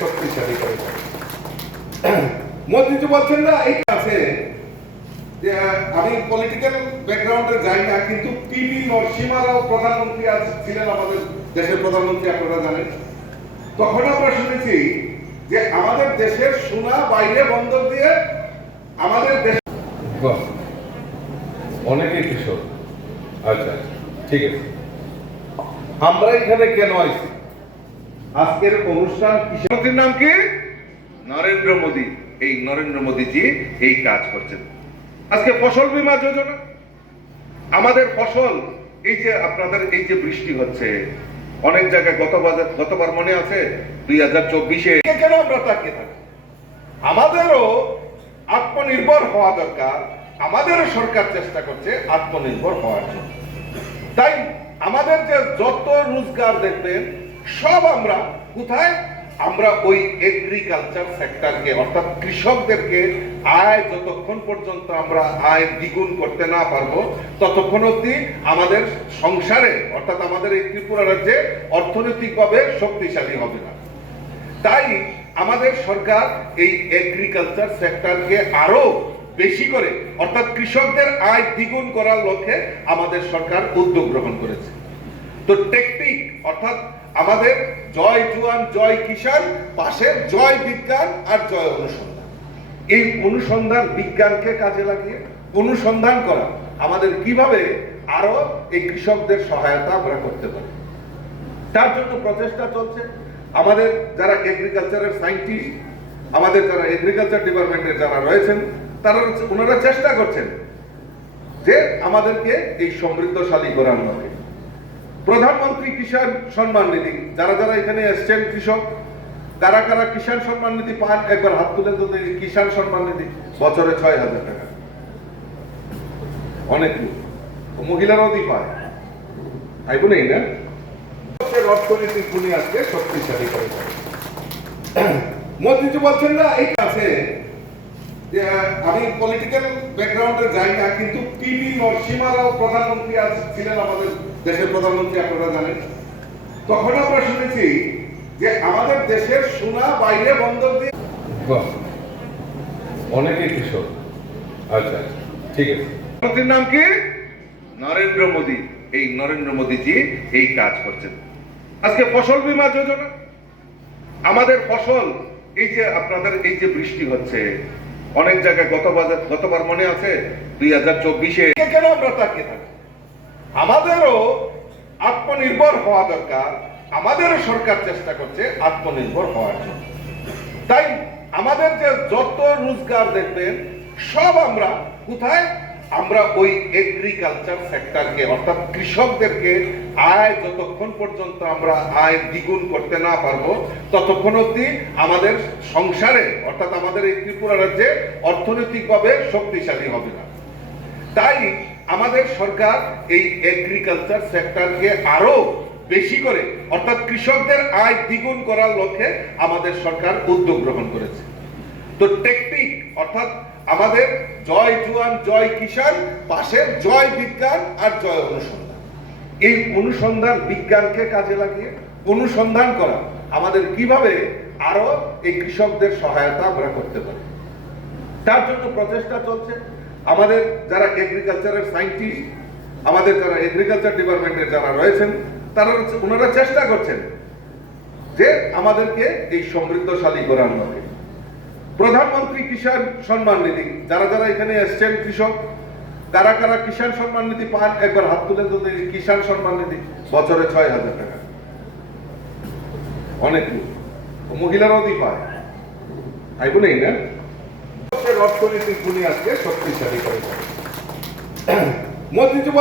শক্তিশালী করে মোদিজি বলছেন না, এইটা আছে যে আমি পলিটিক্যাল ব্যাকগ্রাউন্ডে যাই না, কিন্তু পিবি রাও প্রধানমন্ত্রী আজ ছিলেন আমাদের দেশের প্রধানমন্ত্রী, আপনারা জানেন। তখন আমরা শুনেছি যে, আমাদের দেশের সোনা বাইরে বন্দর দিয়ে আমাদের দেশ অনেকেই কৃষক আচ্ছা ঠিক আছে। আমরা এখানে কেন আইছি? আজকের অনুষ্ঠান কৃষকদের নাম কি? নরেন্দ্র মোদী। এই নরেন্দ্র মোদীজি এই কাজ করছেন। আজকে ফসল বীমা যোজনা। আমাদের ফসল, এই যে আপনাদের এই যে বৃষ্টি হচ্ছে, অনেক জায়গায় গতবার গতবার মনে আছে? দুই হাজার চব্বিশে। কেন আমরা তাকিয়ে থাকি? আমাদেরও আত্মনির্ভর হওয়া দরকার। আমাদেরও সরকার চেষ্টা করছে আত্মনির্ভর হওয়ার জন্য। তাই আমাদের যে যত রোজগার দেখবেন সব আমরা, কোথায়? আমরা ওই এগ্রিকালচার সেক্টরকে অর্থাৎ কৃষকদেরকে আয় যতক্ষণ পর্যন্ত আমরা আয় দ্বিগুণ করতে না পারব, ততক্ষণ অবধি আমাদের সংসারে, অর্থাৎ আমাদের এই ত্রিপুরা রাজ্যে অর্থনৈতিকভাবে শক্তিশালী হবে না। তাই আমাদের সরকার এই এগ্রিকালচার সেক্টরকে আরও বেশি করে, অর্থাৎ কৃষকদের আয় দ্বিগুণ করার লক্ষ্যে আমাদের সরকার উদ্যোগ গ্রহণ করেছে। তো টেকনিক অর্থাৎ আমাদের জয় জুয়ান, জয় কিষান পাশে জয় বিজ্ঞান আর জয় অনুসন্ধান। এই অনুসন্ধান বিজ্ঞানকে কাজে লাগিয়ে, অনুসন্ধান করা আমাদের কীভাবে আরও এই কৃষকদের সহায়তা আমরা করতে পারি। তার জন্য প্রচেষ্টা চলছে। আমাদের যারা এগ্রিকালচারের সায়েন্টিস্ট আমাদের যারা এগ্রিকালচার ডিপার্টমেন্টের যারা রয়েছেন, তারা ওনারা চেষ্টা করছেন যে আমাদেরকে এই সমৃদ্ধশালী করার লক্ষ্যে প্রধানমন্ত্রী কিষাণ সম্মান নিধি যারা যারা এখানে এসছেন কৃষক কারা কারা কিষাণ সম্মান নিধি পান একবার হাত তুলে তো কিষাণ সম্মান নিধি বছরে ছয় হাজার টাকা অনেক লোক। মহিলারাও দি পায় আইবো নেই না দেশের অর্থনৈতিক বুনিয়াদকে শক্তিশালী করে দেয়। বলছেন না যে আহ, আমি পলিটিক্যাল ব্যাকগ্রাউন্ডে যাই না কিন্তু পিবি নরসিমা রাও প্রধানমন্ত্রী আজ ছিলেন আমাদের দেশের প্রধানমন্ত্রী আপনারা জানেন। তখন আমরা শুনেছি যে আমাদের দেশের সোনা বাইরে বন্দর দিয়ে অনেকেই কৃষক। আচ্ছা। ঠিক আছে। প্রধানমন্ত্রীর নাম কি? নরেন্দ্র মোদী। এই নরেন্দ্র মোদীজি এই কাজ করছেন। আজকে ফসল বীমা যোজনা। আমাদের ফসল এই যে আপনাদের এই যে বৃষ্টি হচ্ছে অনেক জায়গায় গতবার গতবার মনে আছে? দুই হাজার চব্বিশে। কেন আমরা তাকিয়ে থাকি? আমাদেরও আত্মনির্ভর হওয়া দরকার। আমাদেরও সরকার চেষ্টা করছে আত্মনির্ভর হওয়ার জন্য। তাই আমাদের যে যত রোজগার দেখবেন, সব আমরা কোথায় আমরা ওই এগ্রিকালচার সেক্টরকে অর্থাৎ কৃষকদেরকে আয় যতক্ষণ পর্যন্ত আমরা আয় দ্বিগুণ করতে না পারব, ততক্ষণ অবধি আমাদের সংসারে, অর্থাৎ আমাদের এই ত্রিপুরা রাজ্যে অর্থনৈতিকভাবে শক্তিশালী হবে না। তাই আমাদের সরকার এই এগ্রিকালচার সেক্টরকে আরও বেশি করে, অর্থাৎ কৃষকদের আয় দ্বিগুণ করার লক্ষ্যে আমাদের সরকার উদ্যোগ গ্রহণ করেছে। তো টেকনিক অর্থাৎ আমাদের জয় জুয়ান, জয় কিষান পাশে জয় বিজ্ঞান আর জয় অনুসন্ধান। এই অনুসন্ধান বিজ্ঞানকে কাজে লাগিয়ে অনুসন্ধান করা আমাদের কীভাবে আরও এই কৃষকদের সহায়তা আমরা করতে পারি। তার জন্য প্রচেষ্টা চলছে। আমাদের যারা এগ্রিকালচারের সায়েন্টিস্ট আমাদের যারা এগ্রিকালচার ডিপার্টমেন্টের যারা রয়েছেন, তারা ওনারা চেষ্টা করছেন যে আমাদেরকে এই সমৃদ্ধশালী করার লক্ষ্যে প্রধানমন্ত্রী কিষাণ সম্মান নিধি যারা যারা এখানে এসছেন কৃষক, কারা কারা কিষাণ সম্মান নিধি পান, একবার হাত তুলে তো কিষাণ সম্মান নিধি বছরে ছয় হাজার টাকা অনেক। মহিলারাও দি পায় আইবো নেই না অর্থনৈতিক বুনিয়াদকে শক্তিশালী করে দেয়। মোদিজি বল-